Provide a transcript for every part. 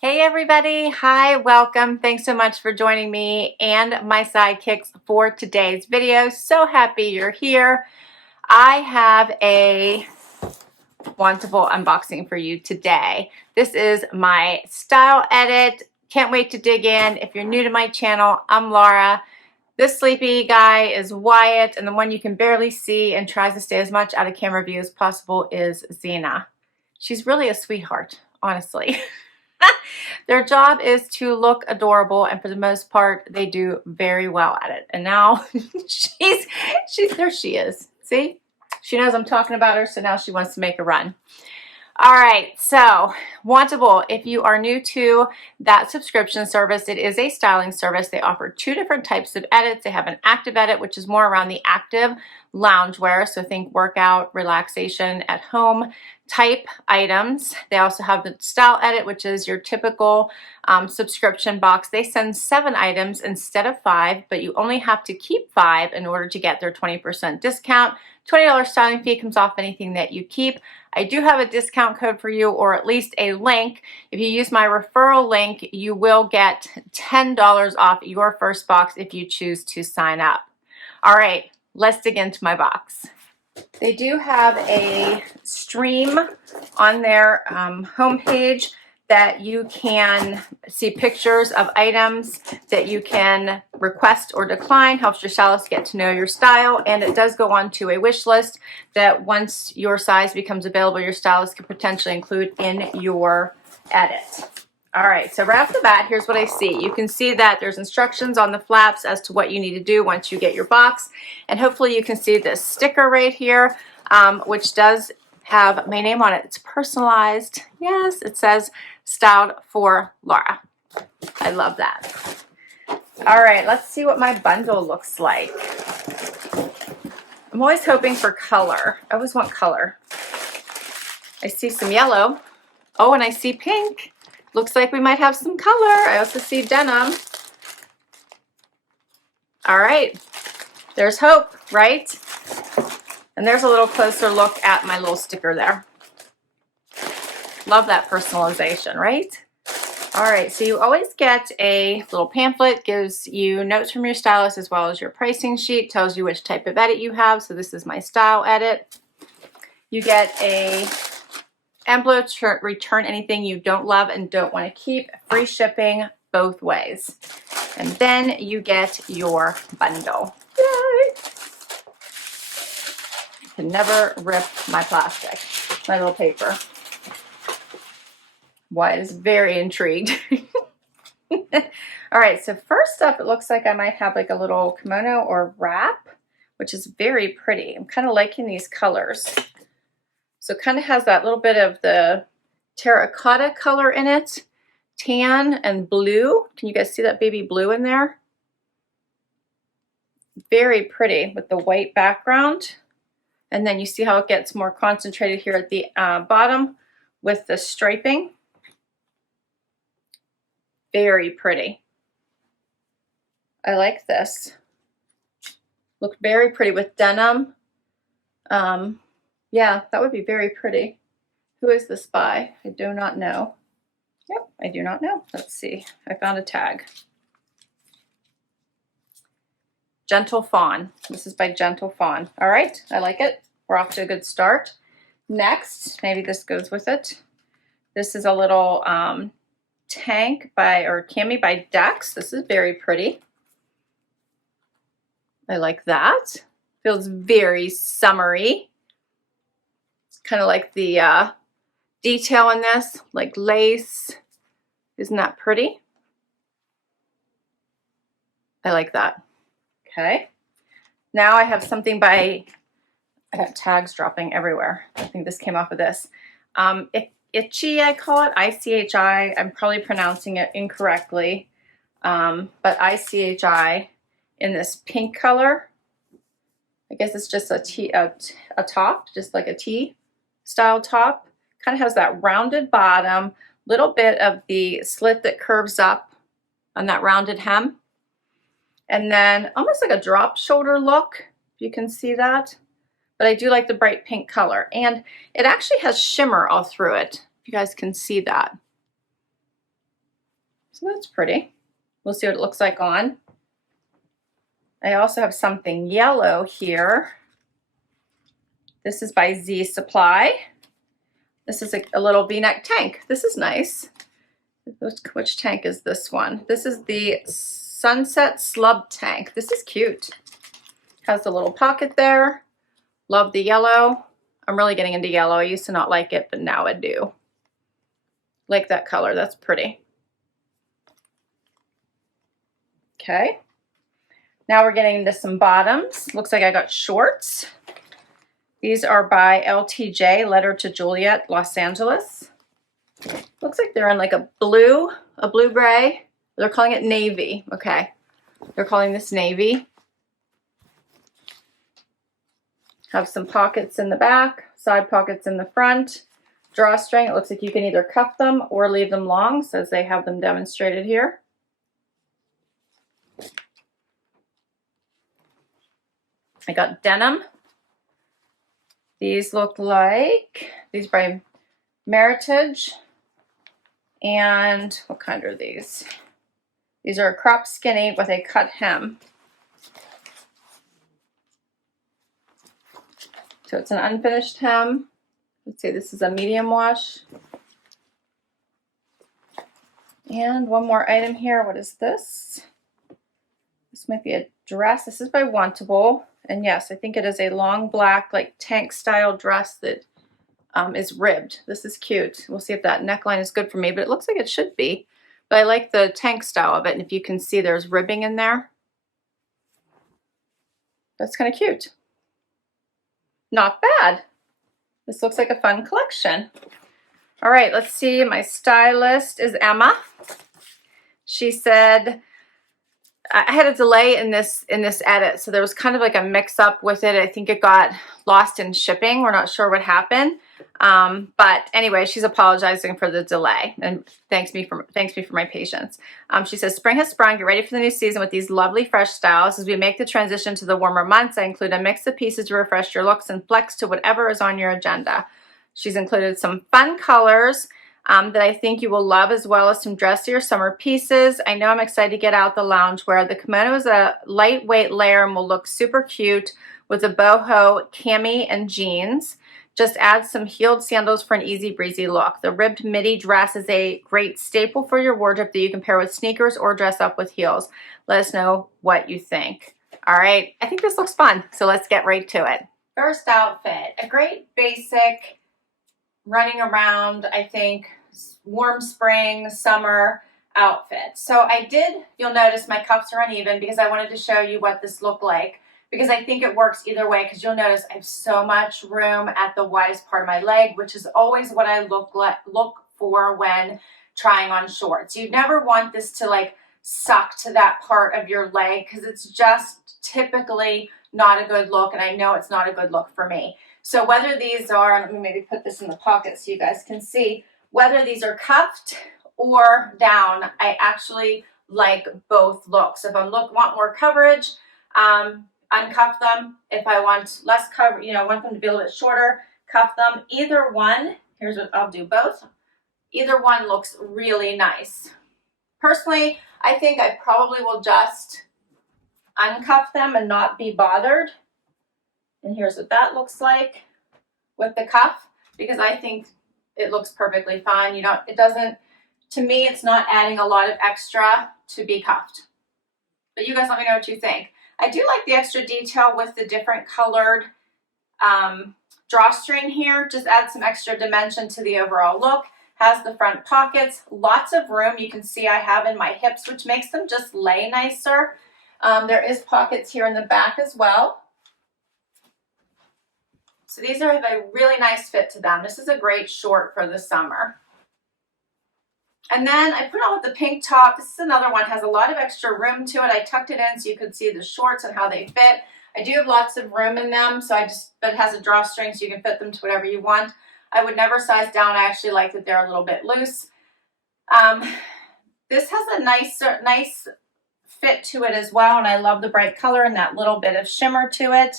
Hey everybody, hi, welcome. Thanks so much for joining me and my sidekicks for today's video. So happy you're here. I have a Wantable unboxing for you today. This is my style edit. Can't wait to dig in. If you're new to my channel, I'm Laura. This sleepy guy is Wyatt, and the one you can barely see and tries to stay as much out of camera view as possible is Xena. She's really a sweetheart, honestly. Their job is to look adorable, and for the most part, they do very well at it. And now there she is. See? She knows I'm talking about her, so now she wants to make a run. All right, so Wantable, if you are new to that subscription service, it is a styling service. They offer two different types of edits. They have an active edit, which is more around the active loungewear, so think workout, relaxation at home type items. They also have the style edit, which is your typical subscription box. They send 7 items instead of 5, but you only have to keep 5 in order to get their 20% discount. $20 styling fee comes off anything that you keep. I do have a discount code for you, or at least a link. If you use my referral link, you will get $10 off your first box if you choose to sign up. All right, let's dig into my box. They do have a stream on their homepage that you can see pictures of items that you can request or decline. Helps your stylist get to know your style, and it does go on to a wish list that once your size becomes available, your stylist could potentially include in your edit. All right, so right off the bat, here's what I see. You can see that there's instructions on the flaps as to what you need to do once you get your box, and hopefully you can see this sticker right here, which does have my name on it. It's personalized. Yes, it says Styled for Laura. I love that. All right, let's see what my bundle looks like. I'm always hoping for color. I always want color. I see some yellow. Oh, and I see pink. Looks like we might have some color. I also see denim. All right, there's hope, right? And there's a little closer look at my little sticker there. Love that personalization, right? All right, so you always get a little pamphlet, gives you notes from your stylist as well as your pricing sheet, tells you which type of edit you have. So this is my style edit. You get a envelope to return anything you don't love and don't want to keep. Free shipping both ways. And then you get your bundle. Yay! I can never rip my plastic, my little paper. Wyatt is very intrigued. All right, so first up, it looks like I might have like a little kimono or wrap, which is very pretty. I'm kind of liking these colors. So it kind of has that little bit of the terracotta color in it, tan and blue. Can you guys see that baby blue in there? Very pretty with the white background. And then you see how it gets more concentrated here at the bottom with the striping. Very pretty. I like this. Look very pretty with denim. Yeah, that would be very pretty. Who is this by? I do not know. Yep, I do not know. Let's see. I found a tag. Gentle Fawn. This is by Gentle Fawn. All right, I like it. We're off to a good start. Next, maybe this goes with it. This is a little tank or cami by DEX. This is very pretty. I like that. Feels very summery. It's kind of like the detail in this, like lace. Isn't that pretty? I like that. Okay. Now I have something by, I got tags dropping everywhere. I think this came off of this. ICHI, I call it, ICHI. I'm probably pronouncing it incorrectly, but ICHI in this pink color. I guess it's just a top, just like a T style top. Kind of has that rounded bottom, little bit of the slit that curves up on that rounded hem. And then almost like a drop shoulder look, if you can see that. But I do like the bright pink color, and it actually has shimmer all through it, if you guys can see that. So that's pretty. We'll see what it looks like on. I also have something yellow here. This is by Z Supply. This is a little V-neck tank. This is nice. Which tank is this one? This is the Sunset Slub tank. This is cute. Has a little pocket there. Love the yellow. I'm really getting into yellow. I used to not like it, but now I do. Like that color. That's pretty. Okay. Now we're getting into some bottoms. Looks like I got shorts. These are by LTJ, Letter to Juliet, Los Angeles. Looks like they're in like a blue gray. They're calling it navy. Okay. They're calling this navy. Have some pockets in the back, side pockets in the front. Drawstring. It looks like you can either cuff them or leave them long, as they have them demonstrated here. I got denim. These look like, these by Meritage. And what kind are these? These are a crop skinny with a cut hem. So it's an unfinished hem. Let's see, this is a medium wash. And one more item here. What is this? This might be a dress. This is by Wantable. And yes, I think it is a long black, like tank style dress that is ribbed. This is cute. We'll see if that neckline is good for me, but it looks like it should be. But I like the tank style of it. And if you can see, there's ribbing in there. That's kind of cute. Not bad. This looks like a fun collection. All right, let's see. My stylist is Emma. She said, I had a delay in this edit, so there was kind of like a mix-up with it. I think it got lost in shipping. We're not sure what happened, but anyway, she's apologizing for the delay and thanks me for my patience. She says, spring has sprung. Get ready for the new season with these lovely fresh styles. As we make the transition to the warmer months, I include a mix of pieces to refresh your looks and flex to whatever is on your agenda. She's included some fun colors that I think you will love, as well as some dressier summer pieces. I know I'm excited to get out the loungewear. The kimono is a lightweight layer and will look super cute with a boho cami and jeans. Just add some heeled sandals for an easy breezy look. The ribbed midi dress is a great staple for your wardrobe that you can pair with sneakers or dress up with heels. Let us know what you think. All right, I think this looks fun, so let's get right to it. First outfit, a great basic running around, I think, warm spring, summer outfit. So you'll notice my cuffs are uneven because I wanted to show you what this looked like, because I think it works either way, because you'll notice I have so much room at the widest part of my leg, which is always what I look for when trying on shorts. You never want this to like suck to that part of your leg, because it's just typically not a good look, and I know it's not a good look for me. So whether these are, let me maybe put this in the pocket so you guys can see, whether these are cuffed or down, I actually like both looks. If I want more coverage, uncuff them. If I want less cover, want them to be a little bit shorter, cuff them. Either one, here's what I'll do, both. Either one looks really nice. Personally, I think I probably will just uncuff them and not be bothered. And here's what that looks like with the cuff, because I think it looks perfectly fine. To me, it's not adding a lot of extra to be cuffed. But you guys let me know what you think. I do like the extra detail with the different colored drawstring here. Just adds some extra dimension to the overall look. Has the front pockets, lots of room. You can see I have in my hips, which makes them just lay nicer. There is pockets here in the back as well. So these have a really nice fit to them. This is a great short for the summer. And then I put on with the pink top. This is another one, has a lot of extra room to it. I tucked it in so you could see the shorts and how they fit. I do have lots of room in them, but it has a drawstring so you can fit them to whatever you want. I would never size down. I actually like that they're a little bit loose. This has a nice fit to it as well, and I love the bright color and that little bit of shimmer to it.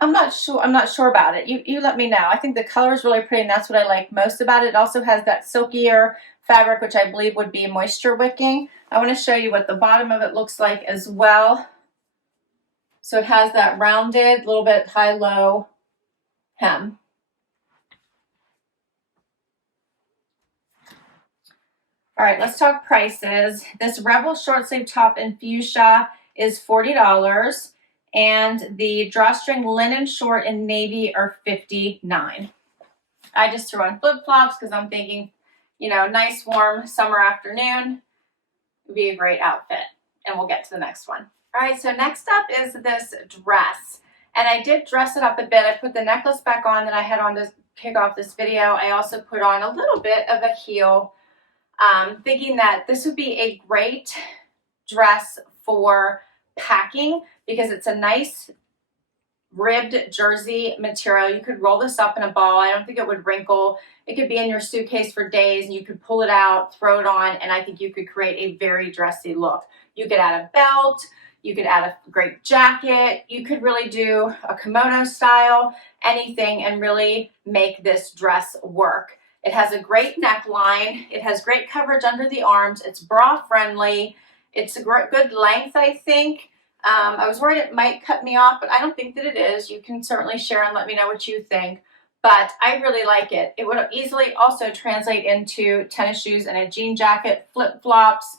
I'm not sure about it. You let me know. I think the color is really pretty, and that's what I like most about it. It also has that silkier fabric, which I believe would be moisture wicking. I want to show you what the bottom of it looks like as well. So it has that rounded, little bit high-low hem. All right, let's talk prices. This Rebel short sleeve top in fuchsia is $40, and the drawstring linen short in navy are $59. I just threw on flip-flops because I'm thinking, you know, nice warm summer afternoon would be a great outfit. And we'll get to the next one. All right, so next up is this dress. And I did dress it up a bit. I put the necklace back on that I had on to kick off this video. I also put on a little bit of a heel, thinking that this would be a great dress for packing because it's a nice ribbed jersey material. You could roll this up in a ball. I don't think it would wrinkle. It could be in your suitcase for days and you could pull it out, throw it on, and I think you could create a very dressy look. You could add a belt, you could add a great jacket, you could really do a kimono style, anything, and really make this dress work. It has a great neckline, it has great coverage under the arms, it's bra friendly, it's a good length, I think. I was worried it might cut me off, but I don't think that it is. You can certainly share and let me know what you think. But I really like it. It would easily also translate into tennis shoes and a jean jacket, flip-flops.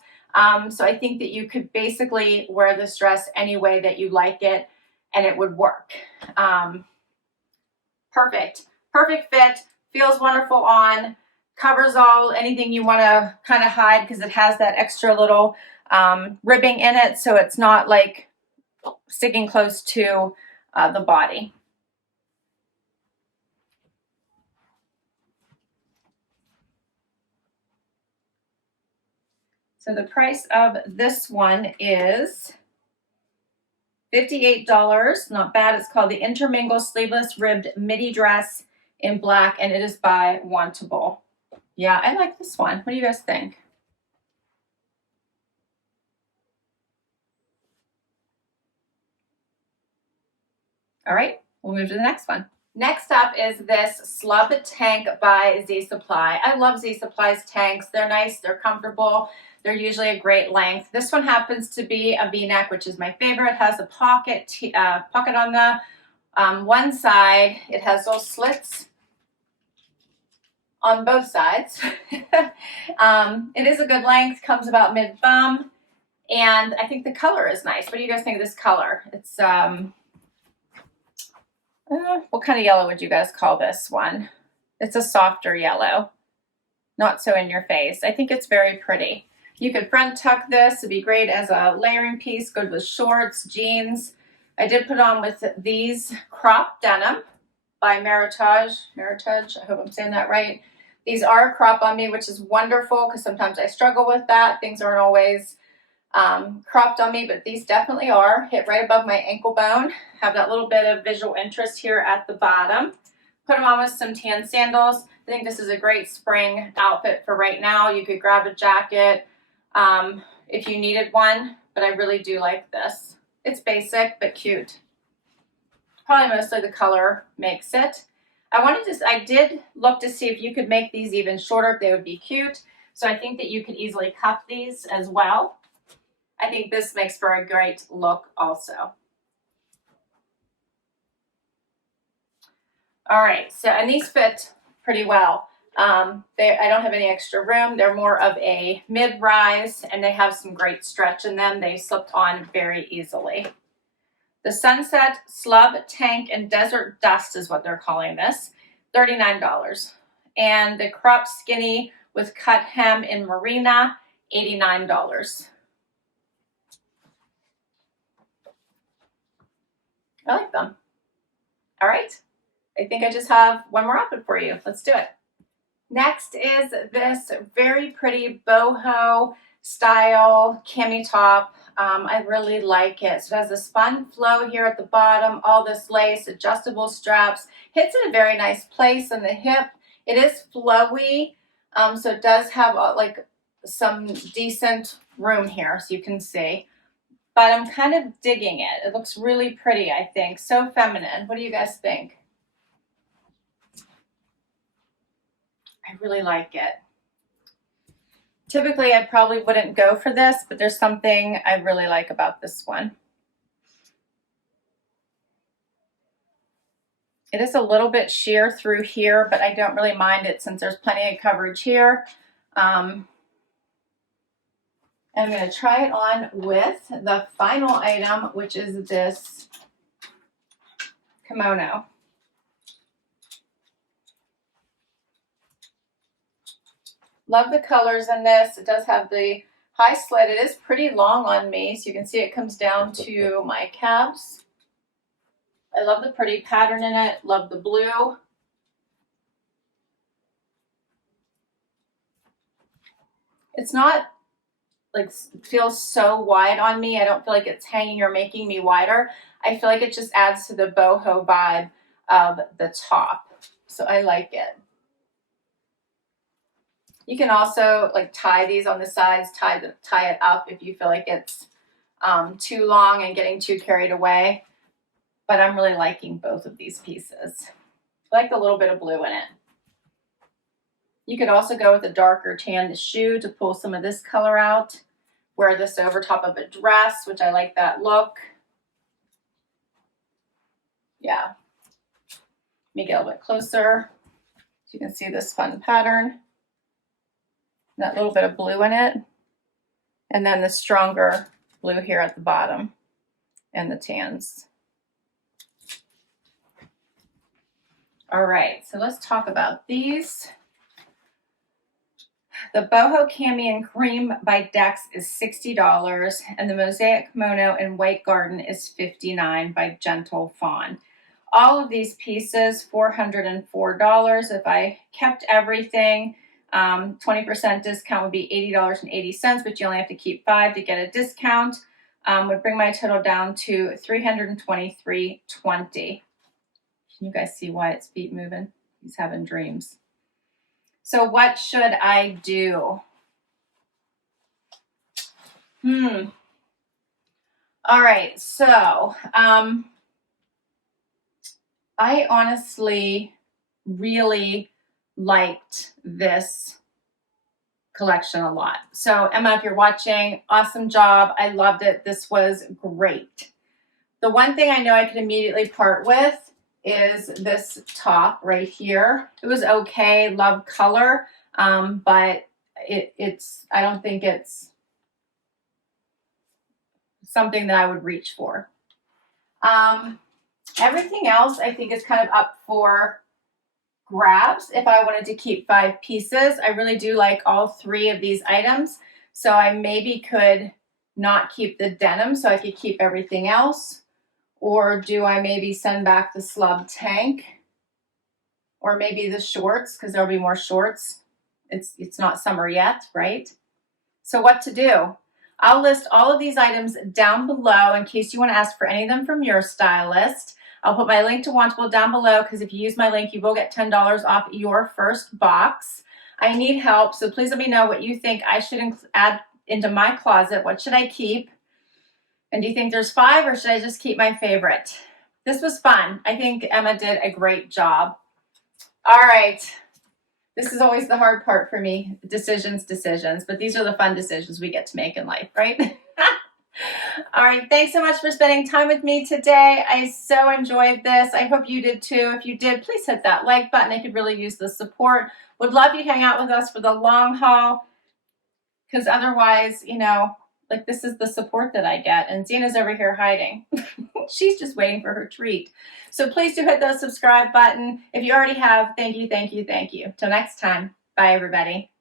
So I think that you could basically wear this dress any way that you like it, and it would work. Perfect. Perfect fit. Feels wonderful on. Covers anything you want to kind of hide because it has that extra little ribbing in it, so it's not like sticking close to the body. So the price of this one is $58. Not bad. It's called the Intermingle Sleeveless Ribbed Midi Dress in black, and it is by Wantable. Yeah, I like this one. What do you guys think? All right, we'll move to the next one. Next up is this Slub tank by Z Supply. I love Z Supply's tanks. They're nice, they're comfortable, they're usually a great length. This one happens to be a V-neck, which is my favorite. It has a pocket on the one side. It has those slits on both sides. It is a good length, comes about mid-bum, and I think the color is nice. What do you guys think of this color? It's what kind of yellow would you guys call this one? It's a softer yellow, not so in your face. I think it's very pretty. You could front tuck this. It'd be great as a layering piece, good with shorts, jeans. I did put on with these crop denim by Meritage. I hope I'm saying that right. These are crop on me, which is wonderful because sometimes I struggle with that. Things aren't always cropped on me, but these definitely are. Hit right above my ankle bone. Have that little bit of visual interest here at the bottom. Put them on with some tan sandals. I think this is a great spring outfit for right now. You could grab a jacket if you needed one, but I really do like this. It's basic but cute. Probably mostly the color makes it. I did look to see if you could make these even shorter, if they would be cute. So I think that you could easily cuff these as well. I think this makes for a great look also. All right, so, and these fit pretty well. I don't have any extra room. They're more of a mid-rise, and they have some great stretch in them. They slipped on very easily. The Sunset Slub Tank and Desert Dust is what they're calling this, $39. And the crop skinny with cut hem in Marina, $89. I like them. All right, I think I just have one more outfit for you. Let's do it. Next is this very pretty boho style cami top. I really like it. So it has a spun flow here at the bottom, all this lace, adjustable straps. Hits in a very nice place on the hip. It is flowy, so it does have like some decent room here, so you can see. But I'm kind of digging it. It looks really pretty, I think. So feminine. What do you guys think? I really like it. Typically, I probably wouldn't go for this, but there's something I really like about this one. It is a little bit sheer through here, but I don't really mind it since there's plenty of coverage here. I'm going to try it on with the final item, which is this kimono. Love the colors in this. It does have the high slit. It is pretty long on me, so you can see it comes down to my calves. I love the pretty pattern in it. Love the blue. It's not like feels so wide on me. I don't feel like it's hanging or making me wider. I feel like it just adds to the boho vibe of the top. So I like it. You can also like tie these on the sides, tie it up if you feel like it's too long and getting too carried away. But I'm really liking both of these pieces. I like the little bit of blue in it. You could also go with a darker tan shoe to pull some of this color out. Wear this over top of a dress, which I like that look. Yeah. Let me get a little bit closer so you can see this fun pattern. That little bit of blue in it. And then the stronger blue here at the bottom and the tans. All right, so let's talk about these. The Boho Cami in Cream by DEX is $60, and the Mosaic Kimono in White Garden is $59 by Gentle Fawn. All of these pieces, $404. If I kept everything, 20% discount would be $80.80, but you only have to keep 5 to get a discount. Would bring my total down to $323.20. Can you guys see Wyatt's feet moving? He's having dreams. So what should I do? All right, so I honestly really liked this collection a lot. So Emma, if you're watching, awesome job. I loved it. This was great. The one thing I know I could immediately part with is this top right here. It was okay, love color, but I don't think it's something that I would reach for. Everything else I think is kind of up for grabs if I wanted to keep 5 pieces. I really do like all 3 of these items, so I maybe could not keep the denim so I could keep everything else. Or do I maybe send back the Slub tank? Or maybe the shorts, because there'll be more shorts. It's not summer yet, right? So what to do? I'll list all of these items down below in case you want to ask for any of them from your stylist. I'll put my link to Wantable down below because if you use my link, you will get $10 off your first box. I need help, so please let me know what you think I should add into my closet. What should I keep? And do you think there's 5 or should I just keep my favorite? This was fun. I think Emma did a great job. All right. This is always the hard part for me, decisions, but these are the fun decisions we get to make in life, right? All right. Thanks so much for spending time with me today. I so enjoyed this. I hope you did too. If you did, please hit that like button. I could really use the support. Would love you to hang out with us for the long haul because otherwise, you know, like this is the support that I get, and Zena's over here hiding. She's just waiting for her treat. So please do hit the subscribe button. If you already have, thank you, thank you, thank you. Till next time, bye everybody.